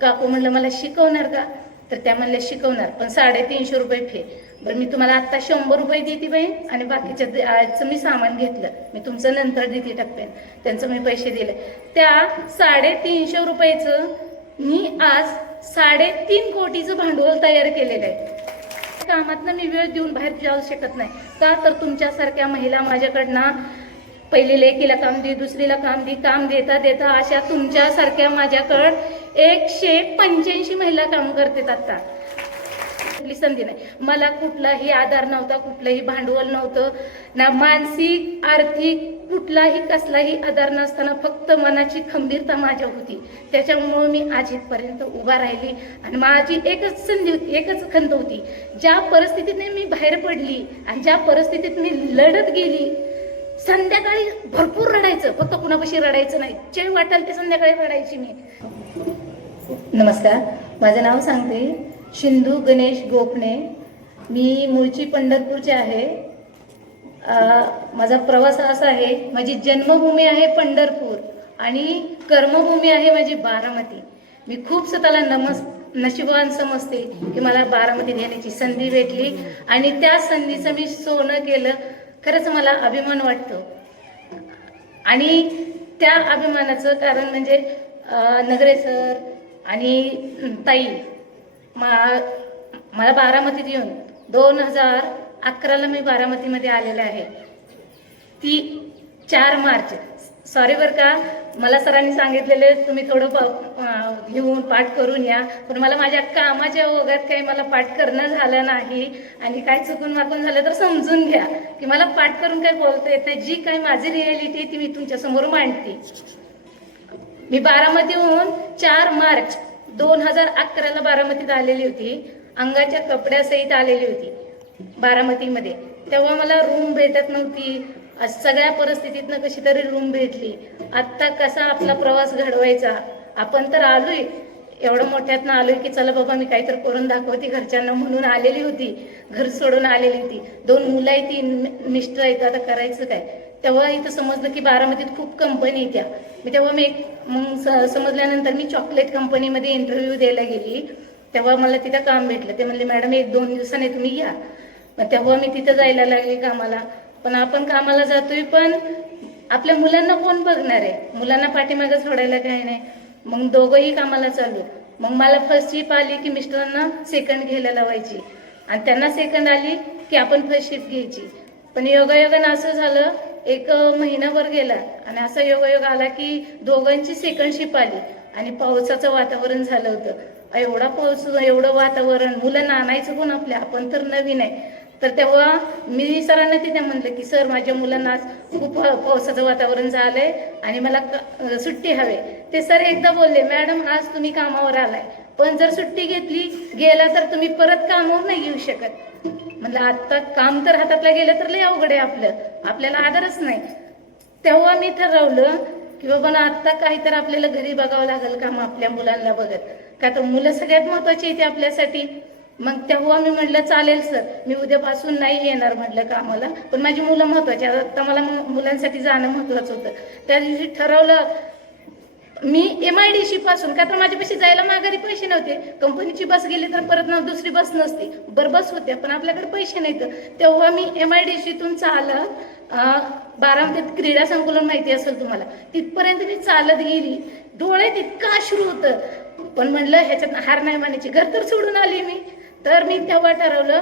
काकू म्हणलं मला शिकवणार का, तर त्या म्हणल्या शिकवणार, पण 350 रुपये फी. बरं मी तुम्हाला आता 100 रुपये देते बाई, आणि बाकीच्या आजचं मी सामान घेतलं, मी तुमचं नंतर देते टप्प्यान. त्यांचं मी पैसे दिले. त्या 350 रुपयाचं मी आज 3.5 कोटीचं भांडवल तयार केलेलं आहे. कामातनं मी वेळ देऊन बाहेर जाऊ शकत नाही का, तर तुमच्यासारख्या महिला माझ्याकडनं पहिली लेकीला काम दे, दुसरीला काम दे, काम देता देता अशा तुमच्यासारख्या माझ्याकडं 185 महिला काम करतात. आता संधी नाही, मला कुठलाही आधार नव्हता, कुठलंही भांडवल नव्हतं, ना मानसिक आर्थिक कुठलाही कसलाही आधार नसताना फक्त मनाची खंबीरता माझ्या होती. त्याच्यामुळे मी आज इथपर्यंत उभा राहिली. आणि माझी एकच संधी होती, एकच खंत होती, ज्या परिस्थितीत मी बाहेर पडली आणि ज्या परिस्थितीत मी लढत गेली, संध्याकाळी भरपूर रडायचं, फक्त कुणापाशी रडायचं नाही, जे वाटेल ते संध्याकाळी रडायची मी. नमस्कार, माझं नाव सांगते, सिंधू गणेश गोखणे. मी मूळची पंढरपूरचे आहे. माझा प्रवास असा आहे, माझी जन्मभूमी आहे पंढरपूर आणि कर्मभूमी आहे माझी बारामती. मी खूप स्वतःला नशिबवान समजते की मला बारामतीत येण्याची संधी भेटली आणि त्या संधीचं मी सोनं केलं. खरंच मला अभिमान वाटतो. आणि त्या अभिमानाचं कारण म्हणजे नगरे सर आणि ताई मला बारामतीत येऊन 2011ला मी बारामतीमध्ये आलेले आहे. ती 4 मार्च, सॉरी बरं का, मला सरांनी सांगितलेले तुम्ही थोडं घेऊन पाठ करून या, पण मला माझ्या कामाच्या ओघात काही मला पाठ करणं झालं नाही. आणि काय चुकून माकून झालं तर समजून घ्या की मला पाठ करून काय बोलता येत नाही. जी काय माझी रियालिटी आहे ती मी तुमच्यासमोर मांडते. मी बारामतीहून 4 मार्च 2011ला बारामतीत आलेली होती. अंगाच्या कपड्यासहित आलेली होती बारामतीमध्ये. तेव्हा मला रूम भेटत नव्हती. सगळ्या परिस्थितीतनं कशी तरी रूम भेटली. आत्ता कसा आपला प्रवास घडवायचा, आपण तर आलोय, एवढं मोठ्यातनं आलोय की चला बाबा मी काहीतरी करून दाखवते घरच्यांना म्हणून आलेली होती. घर सोडून आलेली होती. 2 मुलं आहेत, 3 मिस्टर आहेत, आता करायचं काय. तेव्हा इथं समजलं की बारामतीत खूप कंपनी त्या. तेव्हा मग समजल्यानंतर मी चॉकलेट कंपनीमध्ये इंटरव्ह्यू द्यायला गेली. तेव्हा मला तिथं काम भेटलं. ते म्हणले मॅडम 1-2 दिवसांनी तुम्ही या. मग तेव्हा मी तिथं जायला लागले कामाला. पण आपण कामाला जातोय, पण आपल्या मुलांना कोण बघणार आहे, मुलांना पाठीमागं सोडायला काही नाही. मग दोघंही कामाला चालू. मग मला फर्स्ट शिफ्ट आली की मिस्टरांना सेकंड घ्यायला लावायची, आणि त्यांना सेकंड आली की आपण फर्स्ट शिफ्ट घ्यायची. पण योगायोगानं असं झालं, 1 महिनाभर गेला आणि असा योगायोग आला की दोघांची सेकंड शिफ्ट आली आणि पावसाचं वातावरण झालं होतं. एवढा पाऊस, एवढं वातावरण, मुलांना आणायचं कोण आपल्या, आपण तर नवीन आहे. तर तेव्हा मी सरांना तिथे म्हणलं की सर माझ्या मुलांना आज खूप पावसाचं वातावरण झालंय आणि मला सुट्टी हवे. ते सर एकदा बोलले मॅडम आज तुम्ही कामावर आलाय, पण जर सुट्टी घेतली गेला तर तुम्ही परत कामावर नाही येऊ शकत. म्हणलं आता काम तर हातातलं गेलं तर लय अवघड आहे, आपल्याला आधारच नाही. तेव्हा मी ठरवलं की बाबा ना आता काहीतरी आपल्याला घरी बघावं लागेल काम आपल्या मुलांना बघत, का तर मुलं सगळ्यात महत्वाची येते आपल्यासाठी. मग तेव्हा मी म्हटलं चालेल सर, मी उद्यापासून नाही येणार म्हटलं कामाला, पण माझी मुलं महत्वाची. आता मला मुलांसाठी जाणं महत्वाचं होतं. त्या दिवशी ठरवलं मी MIDC पासून, का तर माझ्यापाशी जायला माघारी पैसे नव्हते. कंपनीची बस गेली तर परत दुसरी बस नसते, बस होत्या पण आपल्याकडे पैसे नाहीत. तेव्हा मी MIDCतून चालत बारामतीत क्रीडा संकुलन माहिती असेल तुम्हाला, तिथपर्यंत मी चालत गेली. डोळ्यात इतकं अश्रू होतं, पण म्हणलं ह्याच्यात हार नाही मानायची, घर तर सोडून आली मी. तर मी तेव्हा ठरवलं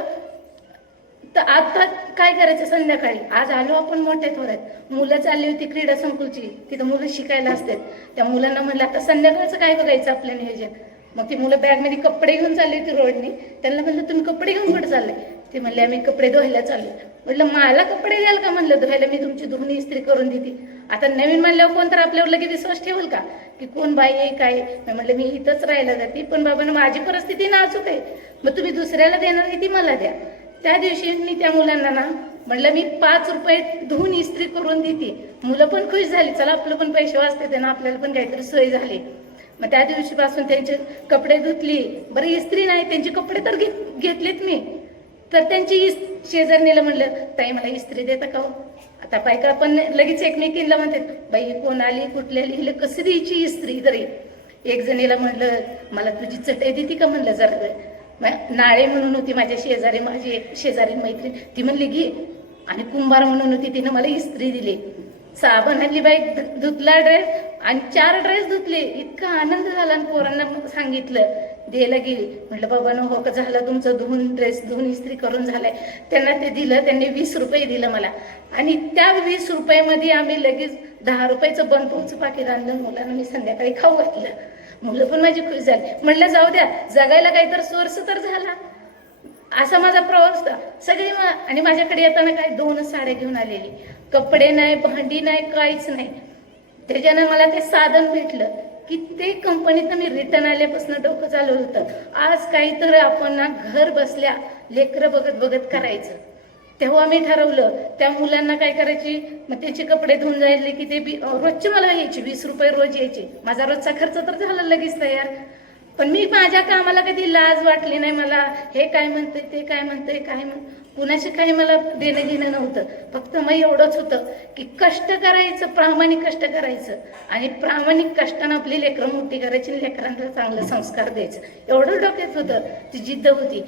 तर आता काय करायचं, संध्याकाळी आज आलो आपण मोठ्या थोड्यात, मुलं चालली होती क्रीडा संकुलची, तिथं मुलं शिकायला असतात. त्या मुलांना म्हणलं आता संध्याकाळचं काय बघायचं आपलं नियोजन. मग ती मुलं बॅगमध्ये कपडे घेऊन चालली होती रोडनी. त्यांना म्हणलं तुम्ही कपडे घेऊन कुठे चालले, ते म्हणले आम्ही कपडे धुवायला चाललो. म्हटलं मला कपडे द्याल का, म्हणलं धुवायला मी तुमची धुवणी इस्त्री करून देते. आता नवीन म्हणल्यावर कोण तर आपल्यावर लगेच विश्वास ठेवल का की कोण बाई आहे काय. मी म्हटलं मी इथंच राहायला जाते, पण बाबांना माझी परिस्थिती नाजूक आहे, मग तुम्ही दुसऱ्याला देणार नाही ती मला द्या. त्या दिवशी मी त्या मुलांना म्हटलं मी 5 रुपये धुवून इस्त्री करून देते. मुलं पण खुश झाली, चला आपलं पण पैसे वाचते त्यांना, आपल्याला पण काहीतरी सोय झाली. मग त्या दिवशीपासून त्यांचे कपडे धुतली. बरं इस्त्री नाही, त्यांचे कपडे तर घेतलेत मी. तर त्यांची शेजारणीला म्हणलं ताई मला इस्त्री देता का हो. आता बायका पण लगेच एकमेकींना म्हणतात बाई कोण आली कुठल्या लिहिलं कसं द्यायची इस्त्री तरी. एक जणीला म्हणलं मला तुझी चटई देते का म्हणलं जरा. नाळे म्हणून होती माझ्या शेजारी, माझी एक शेजारी मैत्रीण, ती म्हणली घे. आणि कुंभार म्हणून होती, तिनं मला इस्त्री दिली. साबण आणली बाई, धुतला ड्रेस आणि 4 ड्रेस धुतले. इतका आनंद झाला. आणि पोरांना सांगितलं, द्यायला गेली. म्हटलं बाबा नो हो का झालं तुमचं धुवून, ड्रेस धुवून इस्त्री करून झालाय. त्यांना ते दिलं. त्यांनी 20 रुपये दिलं मला. आणि त्या 20 रुपयामध्ये आम्ही लगेच 10 रुपयाचं बनपोचं पाकिट आणलं. मुलांना मी संध्याकाळी खाऊ घातलं. मुलं पण माझी खुश झाली. म्हटलं जाऊ द्या, जगायला काहीतरी सोर्स तर झाला. असा माझा प्रवास होता. सगळी आणि माझ्याकडे येताना काय 2 साड्या घेऊन आलेली. कपडे नाही, भांडी नाही, काहीच नाही. त्याच्यानं मला ते साधन भेटलं. कित्येक कंपनीतनं मी रिटर्न आल्यापासून डोकं चालू होतं. आज काहीतरी आपण ना घर बसल्या लेकरं बघत बघत करायचं. तेव्हा मी ठरवलं, त्या मुलांना काय करायची, मग त्याचे कपडे धुवून जायले की ते रोजचे मला यायचे 20 रुपये रोज यायचे. माझा रोजचा खर्च तर झाला लगेच तयार. पण मी माझ्या कामाला कधी लाज वाटली नाही. मला हे काय म्हणते, ते काय म्हणते, काय कुणाशी काही मला देणं घेणं नव्हतं. फक्त मग एवढंच होतं की कष्ट करायचं, प्रामाणिक कष्ट करायचं. आणि प्रामाणिक कष्टानं आपली लेकरं मोठी करायची, लेकरांना चांगलं संस्कार द्यायचं. एवढं डोक्यात होतं, ती जिद्द होती.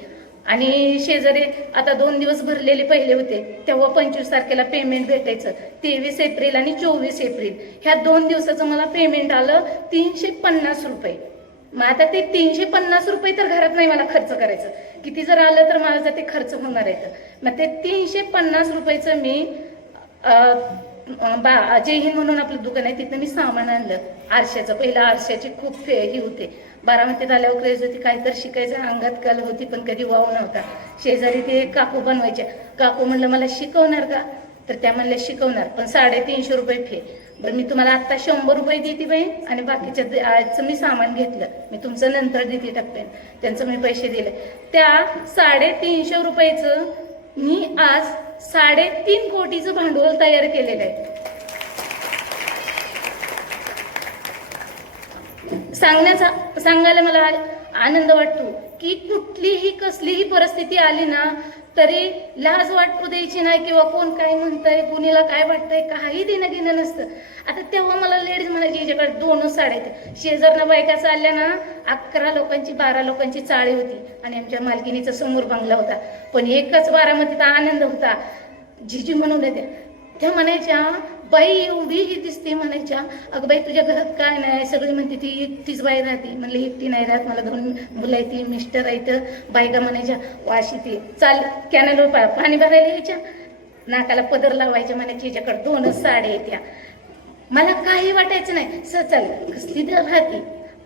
आणि शेजारी आता 2 दिवस भरलेले पहिले होते, तेव्हा 25 तारखेला पेमेंट भेटायचं. 23 एप्रिल आणि 24 एप्रिल ह्या 2 दिवसाचं मला पेमेंट आलं 350 रुपये. मग आता ते 350 रुपये तर घरात नाही मला खर्च करायचं. किती जर आलं तर माझं ते खर्च होणार आहे. मग ते 350 रुपयाचं मी जय हिंद म्हणून आपलं दुकान आहे, तिथं मी सामान आणलं आरशाचं. पहिलं आरशाची खूप ही होते. बारामतीत आल्यावर क्रेज होती, काहीतरी शिकायचं, अंगात कल होती, पण कधी वाव नव्हता. शेजारी ते काकू बनवायच्या. काकू म्हणलं मला शिकवणार का, तर त्या म्हणल्या शिकवणार, पण 350 रुपये फे. बरं मी तुम्हाला आत्ता 100 रुपये देते बाई, आणि बाकीच्या आजचं मी सामान घेतलं, मी तुमचं नंतर देते टप्प्यान. त्यांचं मी पैसे दिले. त्या 350 रुपयाचं मी आज 3.5 कोटीचं भांडवल तयार केलेलं आहे. सांगायला मला आनंद वाटतो की कुठलीही कसलीही परिस्थिती आली ना तरी लाज वाटू द्यायची नाही, किंवा कोण काय म्हणतंय, कुणीला काय वाटतंय, काही देणं घेणं नसतं. आता तेव्हा मला लेडीज म्हणायची हिच्याकडे 2 साड्या आहेत. शेजारनं बायका चालल्या ना, 11 लोकांची 12 लोकांची चाळी होती. आणि आमच्या मालकिनीचा समोर बंगला होता. पण एकच बारामतीचा आनंद होता. जिजी म्हणून त्या म्हणायच्या, बाई एवढी ही दिसते, म्हणायच्या अगं बाई तुझ्या घरात काय नाही. सगळी म्हणते ती एकटीच बाई राहते. म्हणले एकटी नाही राहत, मला 2 मुलं आहेत, मिस्टर आहेत. बायका म्हणायच्या वाशी ती चाल कॅनल पाणी भरायला यायच्या, नाकाला पदर लावायच्या, म्हणायची याच्याकडे 2 साड्या येत्या. मला काही वाटायचं नाही. चल कसली तर राहते,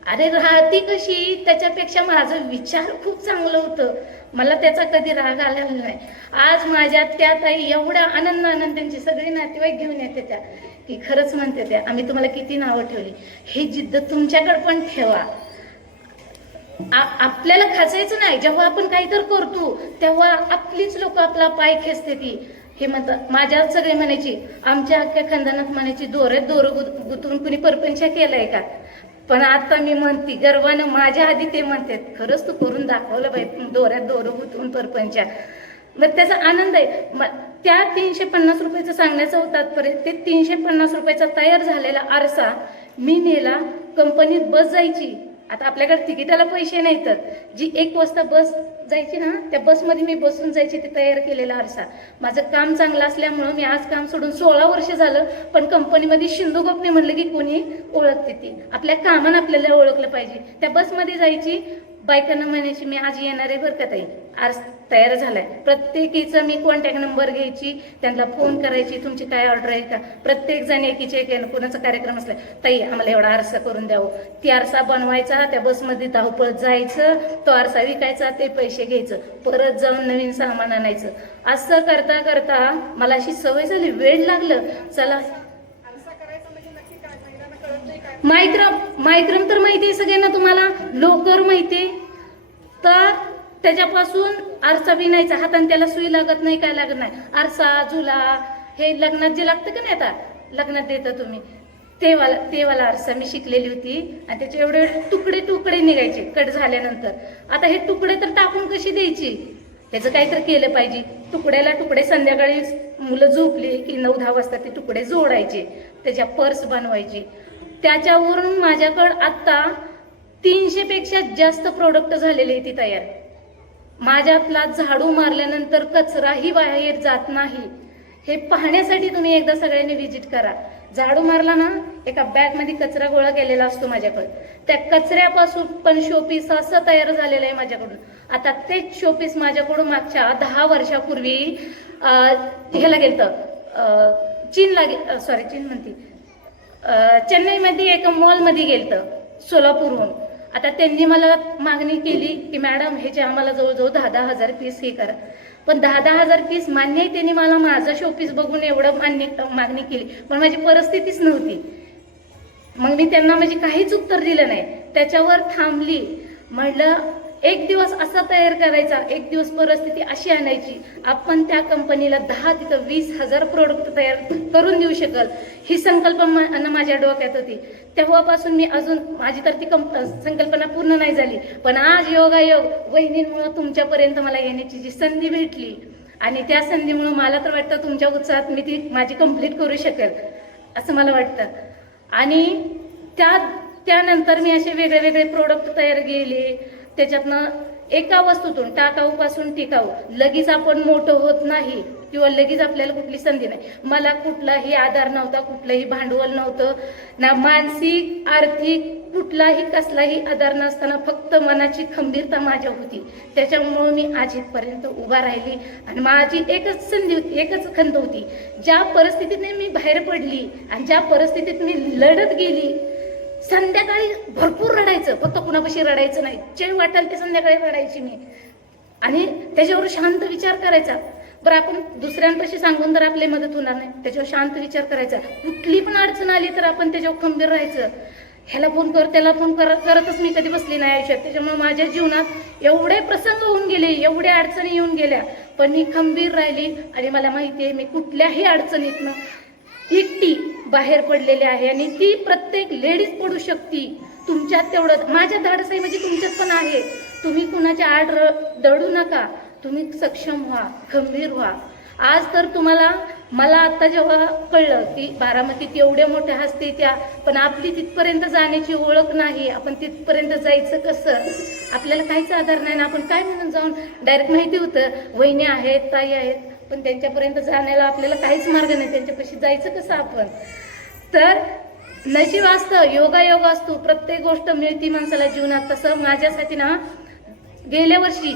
अरे राहती कशी, त्याच्यापेक्षा माझं विचार खूप चांगलं होतं. मला त्याचा कधी राग आलेला नाही. आज माझ्या त्या ताई एवढ्या आनंदानं त्यांची सगळी नातेवाईक घेऊन येते त्या, की खरंच म्हणते त्या आम्ही तुम्हाला किती नावं ठेवली. हे जिद्द तुमच्याकडे पण ठेवा. आपल्याला खाचायचं नाही. जेव्हा आपण काहीतरी करतो तेव्हा आपलीच लोक आपला पाय खेचते ती. हे म्हणतात माझ्या सगळे म्हणायची, आमच्या अख्ख्या खानदानात म्हणायची दोरं गुतवून कुणी परपंच केलाय का. पण आता मी म्हणते गर्वानं, माझ्या आधी ते म्हणतात खरंच तू करून दाखवलं बाई, दोऱ्यात दोरं गुतवून परपंच. मग त्याचा आनंद आहे. त्या 350 रुपयाचं सांगण्याचा होता परत ते 350 रुपयाचा तयार झालेला आरसा मी नेला. कंपनीत बस जायची, आता आपल्याकडे तिकिटाला पैसे नाही, तर जी 1 वाजता बस जायची ना, त्या बसमध्ये मी बसून जायची. ते तयार केलेला आरसा. माझं काम चांगलं असल्यामुळं मी आज काम सोडून 16 वर्ष झालं, पण कंपनीमध्ये शिंदू गोपने म्हणलं की कोणी ओळखते ती. आपल्या कामानं आपल्याला ओळखलं पाहिजे. त्या बसमध्ये जायची, बायकांना म्हणायची मी आज येणार आहे बरं का ताई, आज तयार झालाय. प्रत्येकीचा मी कॉन्टॅक्ट नंबर घ्यायची, त्यांना फोन करायची, तुमची काय ऑर्डर आहे का. प्रत्येक जण एकीचे एक कोणाचा कार्यक्रम असला, ताई आम्हाला एवढा आरसा करून द्यावं. ती आरसा बनवायचा, त्या बसमध्ये धावपळत जायचं, तो आरसा विकायचा, ते पैसे घ्यायचं, परत जाऊन नवीन सामान आणायचं. असं करता करता मला अशी सवय झाली, वेळ लागलं. चला मायक्रम तर माहिती आहे सगळ्यांना, तुम्हाला लोकर माहिती, तर त्याच्यापासून आरसा विणायचा. हाताने त्याला सुई लागत नाही, काय लागत नाही. आरसा झुला हे लग्नात जे लागतं का नाही, आता लग्नात देता तुम्ही, ते वाला आरसा मी शिकलेली होती. आणि त्याचे एवढे तुकडे निघायचे कट झाल्यानंतर. आता हे तुकडे तर टाकून कशी द्यायची, त्याचं काहीतरी केलं पाहिजे. तुकडे संध्याकाळी मुलं झोपली की 9-10 वाजता ते तुकडे जोडायचे, त्याच्या पर्स बनवायची. त्याच्यावरून माझ्याकडं आत्ता 300 पेक्षा जास्त प्रोडक्ट झालेले ती तयार. माझ्यातला झाडू मारल्यानंतर कचराही बाहेर जात नाही हे पाहण्यासाठी तुम्ही एकदा सगळ्यांनी व्हिजिट करा. झाडू मारला ना, एका बॅग मध्ये कचरा गोळा केलेला असतो माझ्याकडे, त्या कचऱ्यापासून पण शोपीस असं तयार झालेलं आहे माझ्याकडून. आता तेच शोपीस माझ्याकडून मागच्या 10 वर्षापूर्वी ह्याला गेलतं, चीन म्हणते, चेन्नईमध्ये एका मॉलमध्ये गेलतं सोलापूरहून. आता त्यांनी मला मागणी केली की मॅडम ह्याचे आम्हाला जवळजवळ 10-10 हजार पीस हे करा. पण 10-10 हजार पीस मान्य आहे, त्यांनी मला माझा शोपीस बघून एवढं मागणी केली, पण माझी परिस्थितीच नव्हती. मग मी त्यांना म्हणजे काहीच उत्तर दिलं नाही, त्याच्यावर थांबली. म्हटलं एक दिवस असा तयार करायचा, एक दिवस परिस्थिती अशी आणायची, आपण त्या कंपनीला 10 तिथं 20,000 प्रोडक्ट तयार करून देऊ शकल, ही संकल्पना माझ्या डोक्यात होती. तेव्हापासून मी अजून माझी तर ती संकल्पना पूर्ण नाही झाली, पण आज योगायोग वहिनींमुळे तुमच्यापर्यंत मला येण्याची जी संधी भेटली आणि त्या संधीमुळे मला तर वाटतं तुमच्या उत्साहात मी ती माझी कंप्लीट करू शकेल असं मला वाटतं. आणि त्यानंतर मी असे वेगळे वेगळे प्रोडक्ट तयार केले. त्याच्यातनं एका वस्तूतून टाकाऊपासून टिकाऊ, लगेच आपण मोठं होत नाही किंवा लगेच आपल्याला कुठली संधी नाही. मला कुठलाही आधार नव्हता, कुठलंही भांडवल नव्हतं, ना मानसिक आर्थिक कुठलाही कसलाही आधार नसताना फक्त मनाची खंबीरता माझ्या होती. त्याच्यामुळे मी आज इथपर्यंत उभा राहिली. आणि माझी एकच संधी होती, एकच खंत होती, ज्या परिस्थितीने मी बाहेर पडली आणि ज्या परिस्थितीत मी लढत गेली, संध्याकाळी भरपूर रडायचं, फक्त कुणापाशी रडायचं नाही, जे वाटेल ते संध्याकाळी रडायची मी. आणि त्याच्यावर शांत विचार करायचा. बरं आपण दुसऱ्यांपाशी सांगून तर आपली मदत होणार नाही, त्याच्यावर शांत विचार करायचा. कुठली पण अडचण आली तर आपण त्याच्यावर खंबीर राहायचं. ह्याला फोन कर, त्याला फोन करतच मी कधी बसली नाही आयुष्यात. त्याच्यामुळे माझ्या जीवनात एवढे प्रसंग होऊन गेले, एवढ्या अडचणी येऊन गेल्या, पण मी खंबीर राहिली. आणि मला माहिती आहे मी कुठल्याही अडचणीतनं एकटी बाहेर पडलेली आहे आणि ती प्रत्येक लेडीज पडू शकते. तुमच्यात तेवढं माझ्या धाडस आहे म्हणजे तुमच्यात पण आहे. तुम्ही कुणाच्या आड दडू नका, तुम्ही सक्षम व्हा, खंबीर व्हा. आज तर तुम्हाला, मला आता जेव्हा कळलं की बारामतीत एवढ्या मोठ्या हस्ती त्या, पण आपली तिथपर्यंत जाण्याची ओळख नाही, आपण तिथपर्यंत जायचं कसं, आपल्याला काहीच आधार नाही ना. आपण काय म्हणून जाऊन डायरेक्ट माहिती होतं वहिनी आहेत, ताई आहेत, पण त्यांच्यापर्यंत जाण्याला आपल्याला काहीच मार्ग नाही, त्यांच्यापाशी जायचं कसं आपण. तर नशीब असतं, योगायोग असतो, प्रत्येक गोष्ट मिळती माणसाला जीवनात. तसं माझ्यासाठी ना गेल्या वर्षी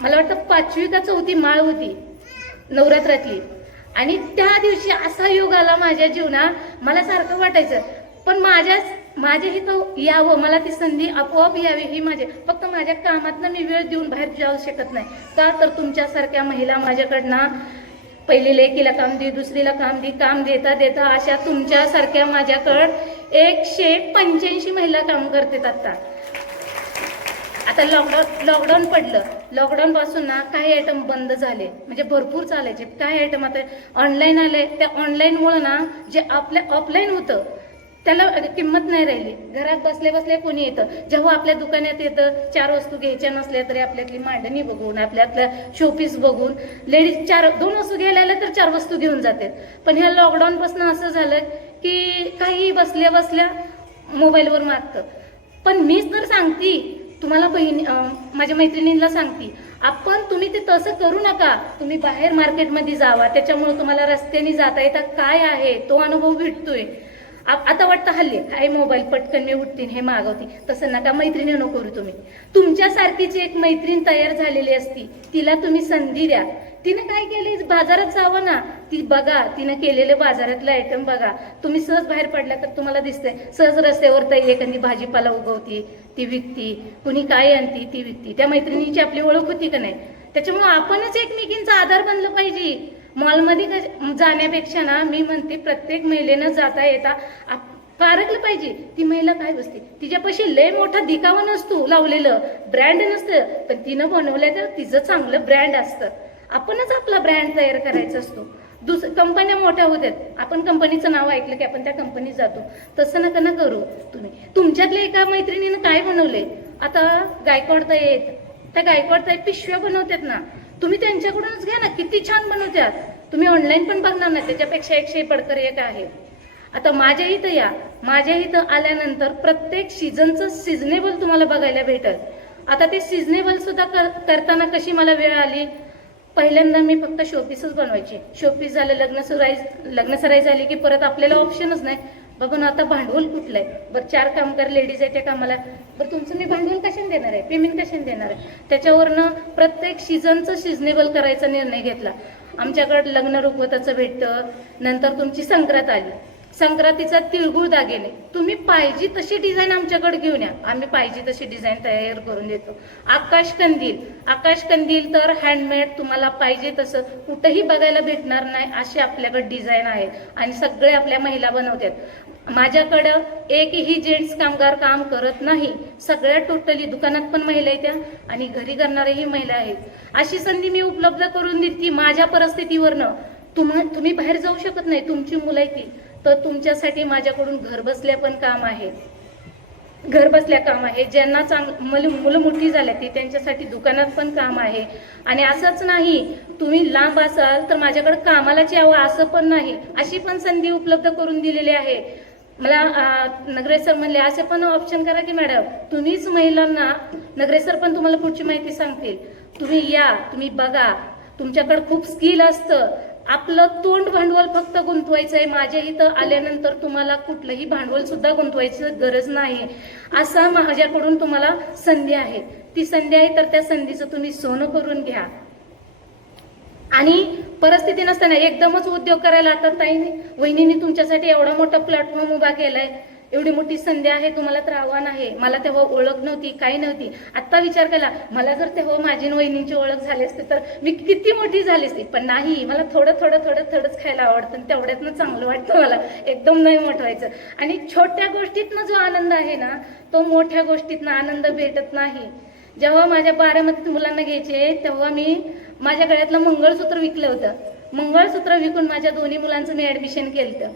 मला वाटतं 5वी का 4थी माळ होती नवरात्रातली, आणि त्या दिवशी असा योग आला माझ्या जीवनात, मला सारखं वाटायचं पण माझ्या हिथं यावं, मला ती संधी आपोआप यावी, ही फक्त माझ्या कामातनं मी वेळ देऊन बाहेर जाऊ शकत नाही. का तर तुमच्यासारख्या महिला माझ्याकडनं पहिली लेकीला काम दे, दुसरीला काम दे, काम देता देता अशा तुमच्यासारख्या माझ्याकडं 185 महिला काम करतात. आता लॉकडाऊन पडलं, लॉकडाऊन पासून ना काही आयटम बंद झाले, म्हणजे भरपूर चालायचे, काही आयटम आता ऑनलाईन आले. त्या ऑनलाईनमुळे ना जे आपल्या ऑफलाईन होतं त्याला किंमत नाही राहिली. घरात बसल्या बसल्या कोणी येतं, जेव्हा आपल्या दुकानात येतं 4 वस्तू घ्यायच्या नसल्या तरी आपल्यातली मांडणी बघून, आपल्यातल्या शोपीस बघून लेडीज 2 वस्तू घ्यायला आल्या तर 4 वस्तू घेऊन जातात. पण ह्या लॉकडाऊन पासून असं झालं की काही बसल्या बसल्या मोबाईलवर मागतं. पण मीच तर सांगते तुम्हाला, माझ्या मैत्रिणींना सांगते, तुम्ही ते तसं करू नका. तुम्ही बाहेर मार्केटमध्ये जावा, त्याच्यामुळे तुम्हाला रस्त्याने जाता येता काय आहे तो अनुभव भेटतोय. आता वाटतं हल्ली काय मोबाईल पटकन मी उठतीन हे मागवते, तसं नका मैत्रिणी नको करू. तुम्ही तुमच्यासारखीची एक मैत्रीण तयार झालेली असती, तिला तुम्ही संधी द्या. तिनं काय केले, बाजारात जावं ना, ती बघा, तिनं केलेले बाजारातले आयटम बघा. तुम्ही सहज बाहेर पडल्या तर तुम्हाला दिसतंय, सहज रस्त्यावर ताई एखादी भाजीपाला उगवती, ती विकती, कुणी काय आणती ती विकती. त्या मैत्रिणीची आपली ओळख होती का नाही? त्याच्यामुळे आपणच एकमेकींचा आधार बनलं पाहिजे. मॉलमध्ये जाण्यापेक्षा ना मी म्हणते प्रत्येक महिलेनं जाता येता पारखलं पाहिजे ती महिला काय बसते. तिच्यापाशी लय मोठा दिखावा नसतो, लावलेलं ब्रँड नसतं, पण तिनं बनवलं तर तिचं चांगलं ब्रँड असतं. आपणच आपला ब्रँड तयार करायचा असतो. कंपन्या मोठ्या होत्यात, आपण कंपनीचं नाव ऐकलं की आपण त्या कंपनीत जातो, तसं नका ना करू. तुम्ही तुमच्यातल्या एका मैत्रिणीनं काय बनवलंय, आता गायकवाड ताई आहेत, त्या गायकवाड ताई पिशव्या बनवतात ना, तुम्ही त्यांच्याकडूनच घ्या ना, किती छान बनवतात. तुम्ही ऑनलाईन पण बघणार ना, त्याच्यापेक्षा 100 पडकर एक आहे. आता माझ्या इथं या, माझ्या इथं आल्यानंतर प्रत्येक सीझनचं सिजनेबल तुम्हाला बघायला भेटेल. आता ते सिजनेबल सुद्धा करताना कशी मला वेळ आली. पहिल्यांदा मी फक्त शोपीसच बनवायची. शोपीस झालं, लग्नसराई झाली की परत आपल्याला ऑप्शनच नाही. बघून आता भांडवल कुठलं आहे. बरं 4 कामगार लेडीज आहे त्या कामाला, बरं तुमचं मी भांडवल कशाने देणार आहे, पेमेंट कशाने देणार आहे. त्याच्यावरनं प्रत्येक सीझनचं सिजनेबल करायचा निर्णय घेतला. आमच्याकडे लग्न रुखवताचं भेटतं. नंतर तुमची संक्रांत आली, संक्रांतीचा तिळगुळ दागिने तुम्ही पाहिजे तशी डिझाईन आमच्याकडे घेऊन या, आम्ही पाहिजे तशी डिझाईन तयार करून देतो. आकाश कंदील तर हँडमेड तुम्हाला पाहिजे तसं कुठंही बघायला भेटणार नाही असे आपल्याकडे डिझाईन आहेत आणि सगळे आपल्या महिला बनवतात. माझ्याकडं एकही जेंट्स कामगार काम करत नाही. सगळ्या टोटली दुकानात पण महिला आहेत त्या आणि घरी करणाऱ्याही महिला आहेत. अशी संधी मी उपलब्ध करून देते. माझ्या परिस्थितीवरनं तुम्ही बाहेर जाऊ शकत नाही, तुमची मुलं आहे ती, तर तुमच्यासाठी माझ्याकडून घरबसल्या पण काम आहे. घरबसल्या काम आहे. ज्यांना मुलं मोठी झाल्या ती त्यांच्यासाठी दुकानात पण काम आहे. आणि असंच नाही तुम्ही लांब असाल तर माझ्याकडे कामालाच यावं असं पण नाही, अशी पण संधी उपलब्ध करून दिलेली आहे. मला नगरेसर म्हणले असे पण ऑप्शन करा की मॅडम तुम्हीच महिलांना, नगरेसर पण तुम्हाला पुढची माहिती सांगतील. तुम्ही या, तुम्ही बघा, तुमच्याकडे खूप स्किल असतं. आपलं तोंड भांडवल फक्त गुंतवायचं आहे. माझ्या इथं आल्यानंतर तुम्हाला कुठलंही भांडवल सुद्धा गुंतवायची गरज नाही. असा माझ्याकडून तुम्हाला संधी आहे. ती संधी आहे तर त्या संधीचं तुम्ही सोनं करून घ्या. आणि परिस्थिती नसताना एकदमच उद्योग करायला आता ताईने वहिनीने तुमच्यासाठी एवढा मोठा प्लॅटफॉर्म उभा केलाय. एवढी मोठी संधी आहे, तुम्हाला तर आव्हान आहे. मला तेव्हा ओळख नव्हती, काही नव्हती. आता विचार केला मला जर तेव्हा माझी वहिनींची ओळख झाली असते तर मी किती मोठी झाली असती. पण नाही, मला थोडंच खायला आवडतं, तेवढ्यातनं चांगलं वाटतं मला. एकदम नाही मोठं व्हायचं. आणि छोट्या गोष्टीतनं जो आनंद आहे ना तो मोठ्या गोष्टीतनं आनंद भेटत नाही. जेव्हा माझ्या बारामतीत मुलांना घ्यायचे तेव्हा मी माझ्या गळ्यातलं मंगळसूत्र विकलं होतं. मंगळसूत्र विकून माझ्या दोन्ही मुलांचं मी ऍडमिशन केलं.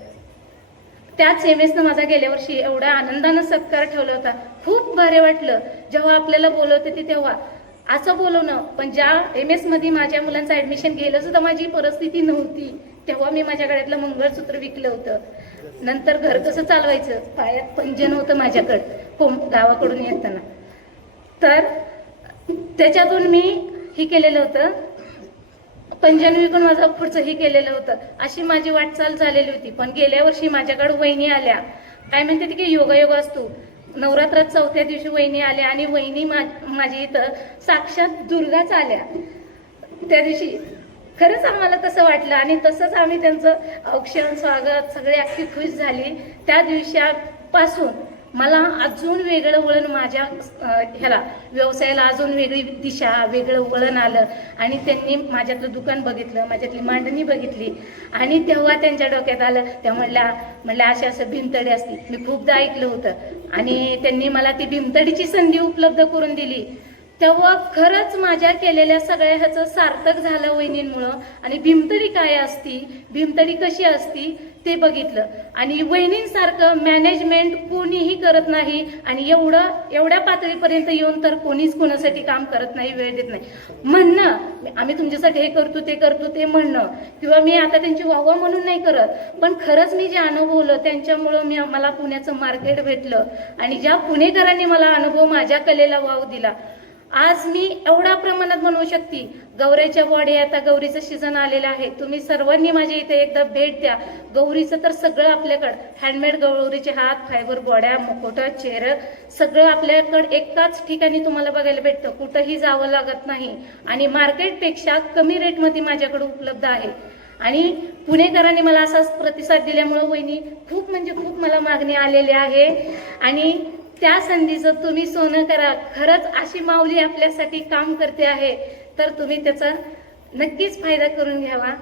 त्याच MS माझा गेल्या वर्षी एवढ्या आनंदानं सत्कार ठेवला होता. खूप भारी वाटलं जेव्हा आपल्याला बोलवते ते तेव्हा असं बोलवणं. पण ज्या MS मध्ये माझ्या मुलांचं ऍडमिशन गेलं सुद्धा माझी परिस्थिती नव्हती, तेव्हा मी माझ्या गळ्यातलं मंगळसूत्र विकलं होतं. नंतर घर कसं चालवायचं, पायात पंजन होतं माझ्याकडं गावाकडून येताना, तर त्याच्यातून मी हे केलेलं होतं, पंजन विकून माझं पुढचं हे केलेलं होतं. अशी माझी वाटचाल झालेली होती. पण गेल्या वर्षी माझ्याकडे वहिनी आल्या. काय म्हणते की योगायोग असतो. नवरात्रात 4थ्या दिवशी वहिनी आल्या आणि वहिनी माझी इथं साक्षात दुर्गाच आल्या. त्या दिवशी खरंच आम्हाला तसं वाटलं आणि तसंच आम्ही त्यांचं औक्षण स्वागत सगळे अख्खी खुश झाली. त्या दिवसापासून मला अजून वेगळं वळण, माझ्या ह्याला व्यवसायाला अजून वेगळी दिशा, वेगळं वळण आलं. आणि त्यांनी माझ्यातलं दुकान बघितलं, माझ्यातली मांडणी बघितली आणि तेव्हा त्यांच्या डोक्यात आलं. त्या म्हणल्या अशा असं भीमतडी असती. मी खूपदा ऐकलं होतं आणि त्यांनी मला ती भीमतडीची संधी उपलब्ध करून दिली. तेव्हा खरंच माझ्या केलेल्या सगळ्या ह्याचं सार्थक झालं वहिनींमुळं. आणि भीमतडी काय असती, भीमतडी कशी असती ते बघितलं. आणि वहिनींसारखं मॅनेजमेंट कोणीही करत नाही. आणि एवढ्या पातळीपर्यंत येऊन तर कोणीच कोणासाठी काम करत नाही, वेळ देत नाही. म्हणणं आम्ही तुमच्यासाठी हे करतो ते करतो ते म्हणणं, किंवा मी आता त्यांची वाहवा म्हणून नाही करत, पण खरंच मी जे अनुभवलं त्यांच्यामुळं मला पुण्याचं मार्केट भेटलं. आणि ज्या पुणेकरांनी मला अनुभव, माझ्या कलेला वाव दिला, आज मी एवढ्या प्रमाणात बनवू शकते. गौरीच्या बॉडी, आता गौरीचं सीझन आलेलं आहे. तुम्ही सर्वांनी माझ्या इथे एकदा भेट द्या. गौरीचं तर सगळं आपल्याकडं हँडमेड गौरीचे हात, फायबर बॉड्या, मुखोटा, चेहरा सगळं आपल्याकडं एकाच ठिकाणी तुम्हाला बघायला भेटतं. कुठंही जावं लागत नाही आणि मार्केटपेक्षा कमी रेटमध्ये माझ्याकडे उपलब्ध आहे. आणि पुणेकरांनी मला असाच प्रतिसाद दिल्यामुळं वहिनी खूप म्हणजे खूप मला मागणी आलेली आहे. आणि त्या संधीचं तुम्ही सोनं करा. खरंच अशी माऊली आपल्यासाठी काम करते आहे तर तुम्ही त्याचा नक्कीच फायदा करून घ्यावा.